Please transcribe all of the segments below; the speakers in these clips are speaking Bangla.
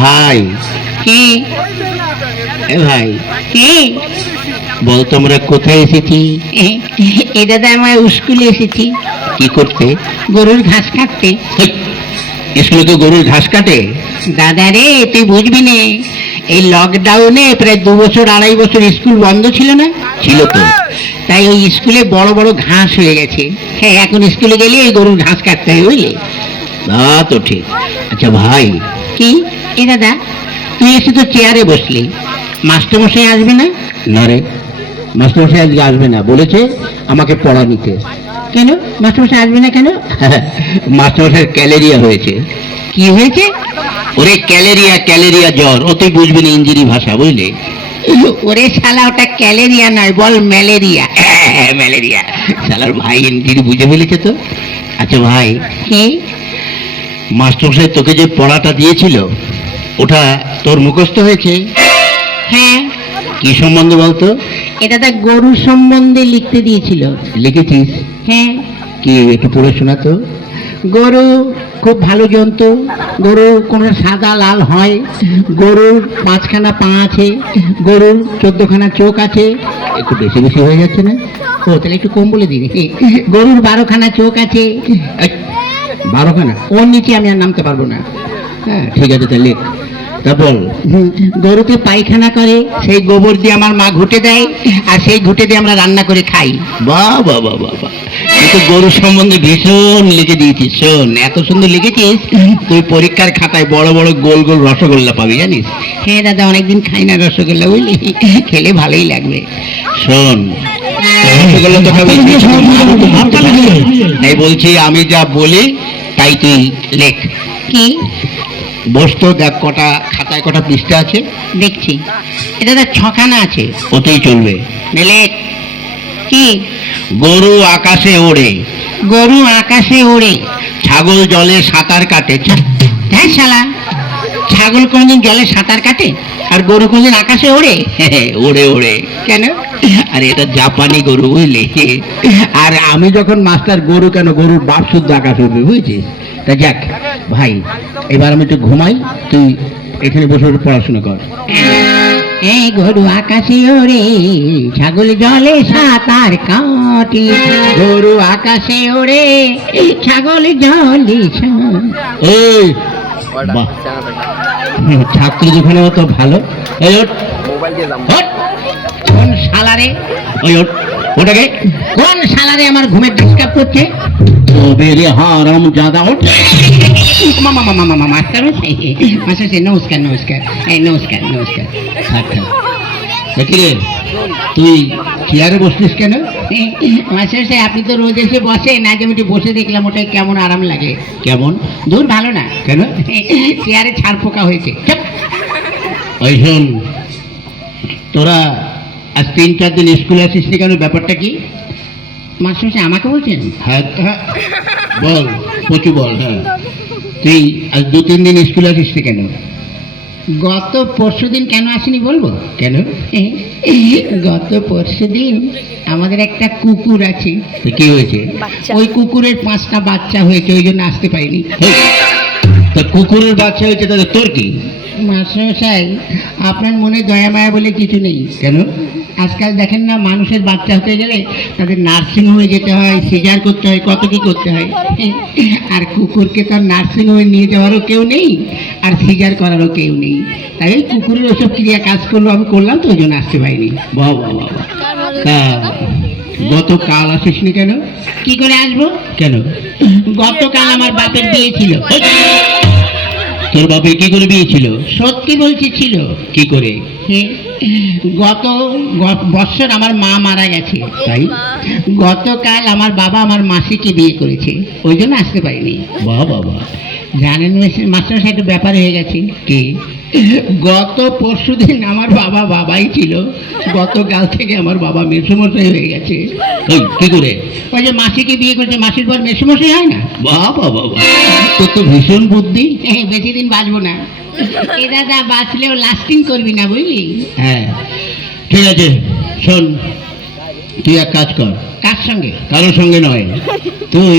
ভাই কি এ ভাই কি বল তোমরা কোথায় এসেছি? এ দাদা আমার স্কুলে এসেছি কি করতে? গরুর ঘাস কাটতে। স্কুলে তো গরুর ঘাস কাটে? দাদা রে তুই বুঝবি নে, এই লকডাউনে প্রায় 2 বছর 2.5 বছর স্কুল বন্ধ ছিল না? ছিল তো। তাই ওই স্কুলে বড় বড় ঘাস হয়ে গেছে। হ্যাঁ, এখন স্কুলে গেলে এই গরুর ঘাস কাটতে হয়, বুঝলি? তা তো ঠিক। আচ্ছা ভাই, কি এ দাদা, তুই এসে তো চেয়ারে বসলি, মাস্টারমশাই আসবে না? না রে, মাস্টারমশাই আজকে আসবে না, বলেছে আমাকে পড়া নিতে। কেন মাস্টারমশাই আসবে না কেন? মাস্টারমশাইয়ের ক্যালেরিয়া হয়েছে। কি হয়েছে? ওরে ক্যালেরিয়া, ক্যালেরিয়া জ্বর, ও তুই বুঝবি না ইঞ্জিনি ভাষা, বুঝলি? ওরে শালা, ওটা ক্যালেরিয়া নয়, বল ম্যালেরিয়া। ম্যালেরিয়া। শালার ভাই ইঞ্জিনি বুঝে ফেলেছে তো। আচ্ছা ভাই, কি? মাস্টারমশাই তোকে যে পড়াটা দিয়েছিল ওটা তোর মুখস্থ হয়েছে? হ্যাঁ। কি সম্বন্ধে বলতো? এটা তা গরু সম্বন্ধে লিখতে দিয়েছিল। লিখেছিস? হ্যাঁ। কি একটু পড়ে শোনা তো। গরু খুব ভালো জন্তু। গরু কোনো সাদা লাল হয়। গরুর 5খানা পা আছে। গরুর 14খানা চোখ আছে। একটু বেশি বেশি হয়ে যাচ্ছে না? ও তাহলে একটু কম বলে দিন। গরুর 12খানা চোখ আছে। 12খানা? ওর নিচে আমি আর নামতে পারবো না। হ্যাঁ ঠিক আছে, তাহলে তা বল। গরুতে পায়খানা করে, সেই গোবর দিয়ে আমার মা ঘুটে দেয়, আর সেই ঘুটে দিয়ে আমরা রান্না করে খাই। বাহ বাহ বাহ বাহ বাহ, তুই তো গরু সম্বন্ধে ভীষণ লিখে দিয়েছিস। শোন, এত সুন্দর লিখেছিস, তুই পরীক্ষার খাতায় বড় বড় গোল গোল রসগোল্লা পাবি, জানিস? হ্যাঁ দাদা, অনেকদিন খাই না রসগোল্লা, বুঝলি? খেলে ভালোই লাগবে। শোন, রসগোল্লা তো খাবি, তাই বলছি আমি যা বলি তাই তুই লেখ। কি? বস তো, দেখ কটা খাতায় কটা পৃষ্ঠা আছে। দেখছি, এটা দাদা 6খানা আছে। ওতেই চলবে। লেখ। কি? গরু আকাশে ওড়ে, গরু আকাশে ওড়ে, ছাগল জলে সাঁতার কাটে। হ্যাঁ শালা, ছাগল কোনদিন জলে সাঁতার কাটে আর গরু কোনদিন আকাশে ওড়ে? ওড়ে ওড়ে। কেন? আর এটা জাপানি গরু, বুঝলি? আর আমি যখন মাস্টার, গরু কেন, গরুর বাপ শুদ্ধ আকাশ উঠবে, বুঝছিস? তা যাক ভাই, এবার আমি একটু ঘুমাই, তুই এখানে বসে বসে পড়াশোনা কর। এই গরু আকাশে ওড়ে, ছাগল জলে সাঁতার কাটে, গরু আকাশে ওড়ে, ছাগল জলে এই বাহ, ছাত্র যেখানে তো ভালো। এই ওঠ, ওঠ। কোন শালারে? ওই ওঠ, ওটাকে কোন শালারে আমার ঘুমের ডিস্টার্ব করছে? বেরে হারাম জাদা, ওঠ। মামা মামা মামা মাস্টার মাস্টার, নমস্কার নমস্কার, এই নমস্কার নমস্কার। আচ্ছা দেখি রে, তুই চেয়ারে বসলিস কেন? মাস্টার সাহেব, আপনি তো রোজ এসে বসেন, আজ আমি একটু বসে দেখলাম, ওটাই কেমন আরাম লাগে। কেমন? দূর ভালো না। কেন? চেয়ারে ছাড় পোকা হয়েছে। ওই শোন, তোরা আজ 3-4 দিন স্কুলে আসিস নি কেন, ব্যাপারটা কি? মাস্টার সাহেব আমাকে বলছেন? হ্যাঁ হ্যাঁ, বল পচু বল। হ্যাঁ, তুই আজ 2-3 দিন স্কুলে আসিস নি কেন? গত পরশুদিন কেন আসেনি বলবো? কেন? গত পরশুদিন আমাদের একটা কুকুর আছে। তো কি হয়েছে? ওই কুকুরের 5টা বাচ্চা হয়েছে, ওই জন্য আসতে পারিনি। তা কুকুরের বাচ্চা হয়েছে, তাহলে তোর কি? মাস্টারমশাই, আপনার মনে দয়া মায়া বলে কিছু নেই। কেন? আজকাল দেখেন না, মানুষের বাচ্চা হতে গেলে তাদের নার্সিংহোমে যেতে হয়, সিজার করতে হয়, কত কি করতে হয়। আর কুকুরকে তো নার্সিংহোমে নিয়ে যাওয়ারও কেউ নেই, আর সিজার করারও কেউ নেই। তাই ওই কুকুরের ওসব ক্রিয়া কাজ করলো, আমি করলাম, তো ওই জন্য আসতে পারিনি। বাহ বাহ বাহ। তা গতকাল আসিসনি কেন? কি করে আসবো? কেন? গতকাল আমার বাপের বিয়ে ছিল। তোর বাপের কি করে বিয়ে ছিল? সত্যি বলছি, ছিল। কি করে? গত বৎসর আমার মা মারা গেছে, তাই গতকাল আমার বাবা আমার মাসিকে বিয়ে করেছে, ওই জন্য আসতে পারিনি। বাহ বাবা। জানেন মাস্টার সাহেব, একটা ব্যাপার হয়ে গেছে। কি? গত পরশুদিন আমার বাবা বাবাই ছিল, গতকাল থেকে আমার বাবা মেসোমশাই হয়ে গেছে। ওই কি করে? ওই যে মাসিকে বিয়ে করেছে, মাসির পর মেসোমশাই হয় না? বাহ বাহ বাহ, তোর তো ভীষণ বুদ্ধি। বেশি দিন বাঁচবো না। এ দাদা, বাঁচলেও লাস্টিং করবি না, বুঝলি? হ্যাঁ ঠিক আছে, শোন, তুই এক কাজ কর। কার সঙ্গে? কারোর সঙ্গে নয়, তুই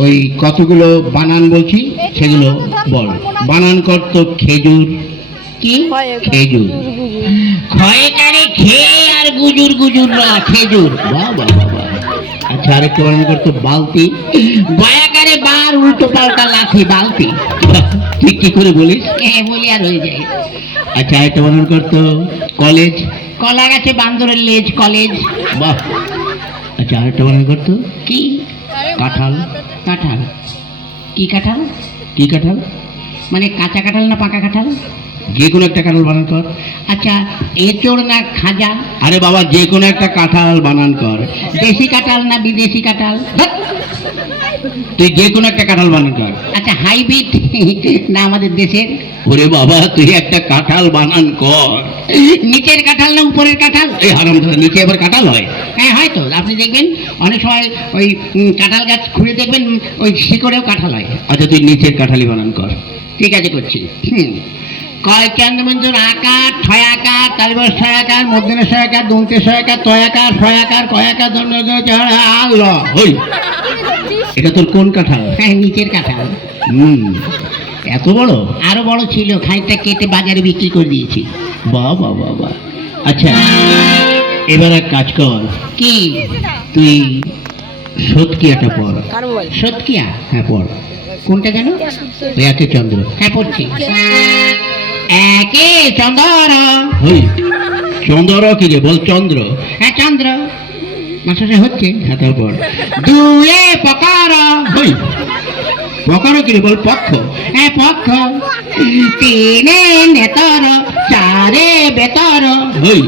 ওই কতগুলো বানান বলছি সেগুলো বল। বানান কর তো খেজুর। কি খেজুর। ক্ষয়কারে খেয়ে আর গুজুর গুজুর না খেজুর। বাহ বাহ বাহ বাহ। আচ্ছা আরেকটা বানান করতো বালতি। বয়াকারে বার উল্টো পাল্টা লাঠি বালতি। ঠিক কি করে বলিস? বলি আর হয়ে যায়। আচ্ছা আরেকটা বানান করতো কলেজ। কলা গাছে বান্দরের লেজ কলেজ। বাহ। আচ্ছা আরেকটা বানান করতো কি কাঁঠাল। কাঁঠাল। কি কাঁঠাল? কি কাঁঠাল? মানে কাঁচা কাঁঠাল না পাকা কাঁঠাল? যে কোনো একটা কাঁঠাল বানান কর। আচ্ছা এঁচোড় না খাজা? আরে বাবা যে কোনো একটা কাঁঠাল বানান কর। দেশি কাঁঠাল না বিদেশি কাঁঠাল? তুই যে কোনো একটা কাঁঠাল বানান কর। আচ্ছা হাইব্রিড না আমাদের দেশের? ওরে বাবা তুই একটা কাঁঠাল বানান কর। নিচের কাঁঠাল না উপরের কাঁঠাল? এই হারামজাদা নিচে আবার কাঁঠাল হয়? হ্যাঁ হয়তো আপনি দেখবেন অনেক সময় ওই কাঁঠাল গাছ খুঁড়ে দেখবেন ওই শিকড়েও কাঁঠাল হয়। আচ্ছা তুই নিচের কাঁঠালি বানান কর। ঠিক আছে করছি। কয় চন্দ্রবিন্দুর আকার ছয় আকার তালিবর ছয় আকার মধ্যে ছয় আকার দন্তে ছয় আকার তয় আকার ছয় আকার কয় আকার দণ্ড ওই এটা তোর কোন কাঁঠাল? হ্যাঁ নিচের কাঁঠাল। এত বড়? আরো বড় ছিল খানিকটা কেটে বাজারে বিক্রি করে দিয়েছি। বাহ বাহ বাহ বাহ। আচ্ছা এবার এক কাজ কর, কি? তুই সৎকিয়াটা পড়। সৎকিয়া? হ্যাঁ পড়। কোনটা যেন? ওই একে চন্দ্র। হ্যাঁ পড়ছি। একে চন্দ্র। ওই চন্দ্র কি রে? বল চন্দ্র। হ্যাঁ চন্দ্র। মাসে হচ্ছে। হ্যাঁ তারপর দুয়ে পকার। ওই পকারও কি রে? বল পক্ষ। হ্যাঁ পক্ষ। তিনে নেতর চারে বেতর। ওই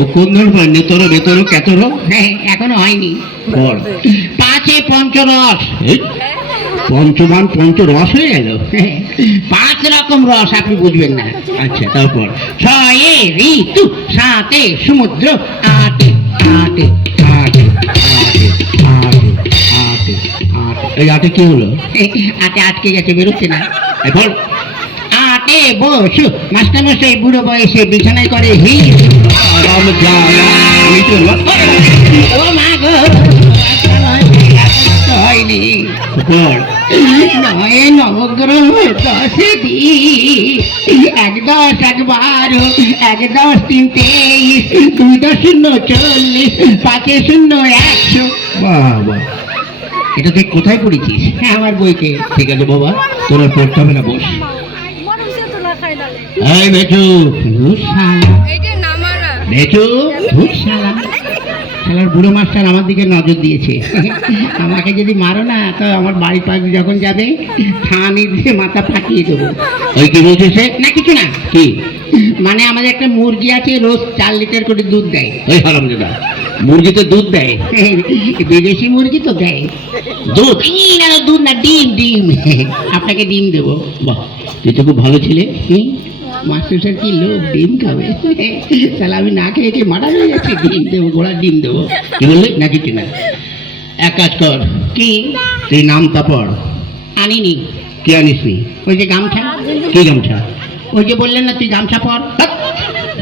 ও কোন ধরনের পড়ে? নেতর বেতর কেতর? হ্যাঁ এখনো হয়নি। পড়। পাঁচে পঞ্চরস। এই পঞ্চমান পঞ্চরস হয়ে গেল। পাঁচ রকম রস আপনি বুঝবেন না। আচ্ছা তারপর ছয়ে ঋতু সাতে সমুদ্র আটে আটে আটে আটে আটে আটে আটে। এই আটে কি হলো? আটে আটকে গেছে বেরোচ্ছে না। এই বল। আটে বসু মাস্টারমশাই বুড়ো বয়সে বিছানায় করে হি। ও মা গো হয়নি। নয় নবগ্রহ দশে দি এক দশ এক বারো এক দশ তিন 23 দুই দশ শূন্য 40 পাঁচে শূন্য 100। বাবা এটা তুই কোথায় পড়েছিস? হ্যাঁ আমার বইতে। ঠিক আছে বাবা তোর আর পড়তে হবে না, বস। এই বেচু বেচু শালার বুড়ো মাস্টার আমার দিকে নজর দিয়েছে। আমাকে যদি মারো না তো আমার বাড়ির পাশে যখন যাবে থানি দিয়ে মাথা ফাটিয়ে দেবো। ওই কি বলছিস সে? না কিছু না। কি মানে আমাদের একটা মুরগি আছে রোজ 4 লিটার করে দুধ দেয়। ওই হারামজাদা মুরগিতে দুধ দেয়? বিদেশি মুরগি তো দেয় দুধ। না দুধ না ডিম ডিম। আপনাকে ডিম দেবো। বাহ তুই তো খুব ভালো ছিলে। মাস্টার কি লোক ডিম খাবে? তাহলে আমি না খেয়ে খেয়ে মারা হয়ে যাচ্ছি। ডিম দেবো ঘোড়ার ডিম দেবো। কি বললি? না কিছু না। এক কাজ কর, কি? তুই নামটা পড়। আনিনি। কি আনিসনি? ওই যে গামছা। কি গামছা? ওই যে বললেন না তুই গামছা পর।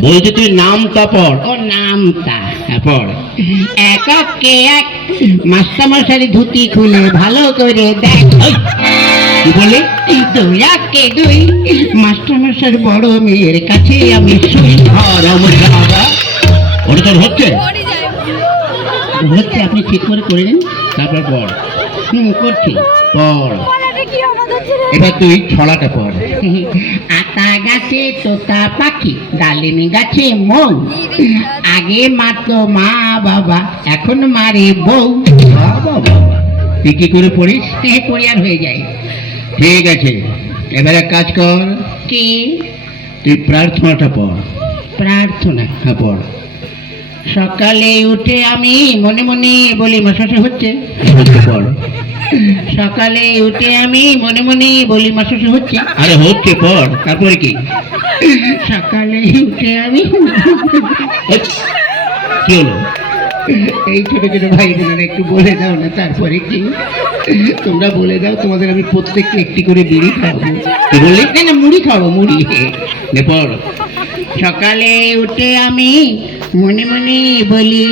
বলছি তুই নামটা পড়। ও নামটা। হ্যাঁ পড়। এককে এক মাস্টারমশারি ধুতি খুলে ভালো করে দেখ। কি বললি? দুই একে দুই মাস্টারমশার বড় মেয়ের কাছে আমি শুই। হারামজাদা ওটা তোর হচ্ছে? হচ্ছে আপনি ঠিক করে করে নিন। তারপর পড়। করছি। পড়। এবার তুই ছড়াটা পড়। আতা গাছে তোতা পাখি ডালিম গাছে মন আগে মারতো মা বাবা এখন মারে বউ। বাবা বাবা তুই কি করে পড়িস? পরিয়ার হয়ে যায়। ঠিক আছে এবার এক কাজ কর, কি? তুই প্রার্থনাটা পড়। প্রার্থনা? হ্যাঁ পড়। সকালে উঠে আমি মনে মনে বলি মাসাসে হচ্ছে। পড়। সকালে উঠে আমি মনে মনে বলি মাসাসে হচ্ছে। আরে হচ্ছে পড়। তারপরে কি? সকালে উঠে আমি কি হলো? এই ছোট ছোট ভাই বোনেরা একটু বলে দাও না তারপরে কি? তোমরা বলে দাও তোমাদের আমি প্রত্যেককে একটি করে বিড়ি খাওয়াবো। কি বললি? না না মুড়ি খাবো মুড়ি। নে পড়। সকালে উঠে আমি মনে মনে বলি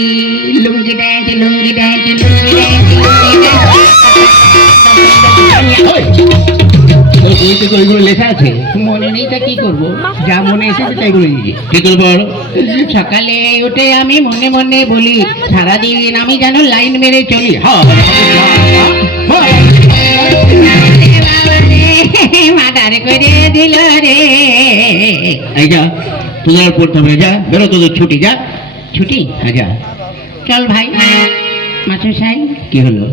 লুঙ্গি ডাইতে লুঙ্গি ডাইতে লুঙ্গি ডাইতে লুঙ্গি ডাইতে কি ওইগুলো লেখা আছে? মনে নেই তা কি করবো, যা মনে এসেছে তাই বলে দিয়েছি। কি করবো বলো? সকালে উঠে আমি মনে মনে বলি, সারাদিন আমি যেন লাইন মেরে চলি। মাথার করে দিল রে। এই যা, তোদের আর পড়তে হবে, যা বেরো, তোদের ছুটি, যা। ছুটি? হ্যাঁ যা। চল ভাই। মাস্টার সাহেব, কি হলো?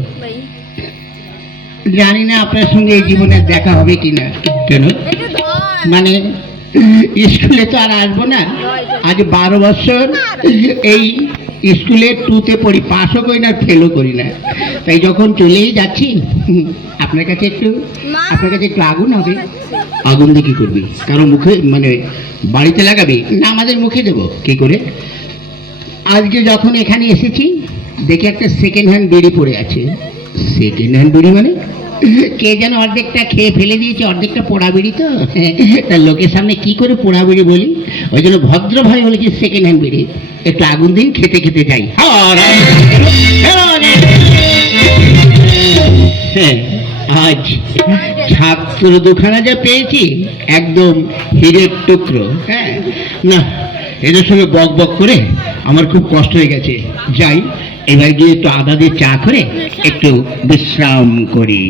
জানি না আপনার সঙ্গে এই জীবনে দেখা হবে কিনা। কেন? মানে স্কুলে তো আর আসবো না, আজ 12 বছর এই স্কুলে 2তে পড়ি, পাসও করি না ফেলও করি না, তাই যখন চলেই যাচ্ছি আপনার কাছে একটু আগুন হবে। আগুন দিয়ে কি করবি? কারো মুখে মানে বাড়িতে লাগাবি? না, আমাদের মুখে দেবো। কি করে? আজকে যখন এখানে এসেছি দেখি একটা সেকেন্ড হ্যান্ড বিড়ি পড়ে আছে। সেকেন্ড হ্যান্ড বিড়ি মানে? কে যেন অর্ধেকটা খেয়ে ফেলে দিয়েছে, অর্ধেকটা পোড়া বিড়ি তো, তার লোকের সামনে কি করে পোড়া বিড়ি বলি, ওই জন্য ভদ্রভাবে বলেছি সেকেন্ড হ্যান্ড বিড়ি, একটু আগুন দিন, খেতে খেতে যাই। হ্যাঁ, আজ ছাত্র দুখানা যা পেয়েছি, একদম হীরের টুকরো। হ্যাঁ না, এদের সঙ্গে বক বক করে আমার খুব কষ্ট হয়ে গেছে। যাই, এবার গিয়ে একটু আদা দিয়ে চা করে একটু বিশ্রাম করি।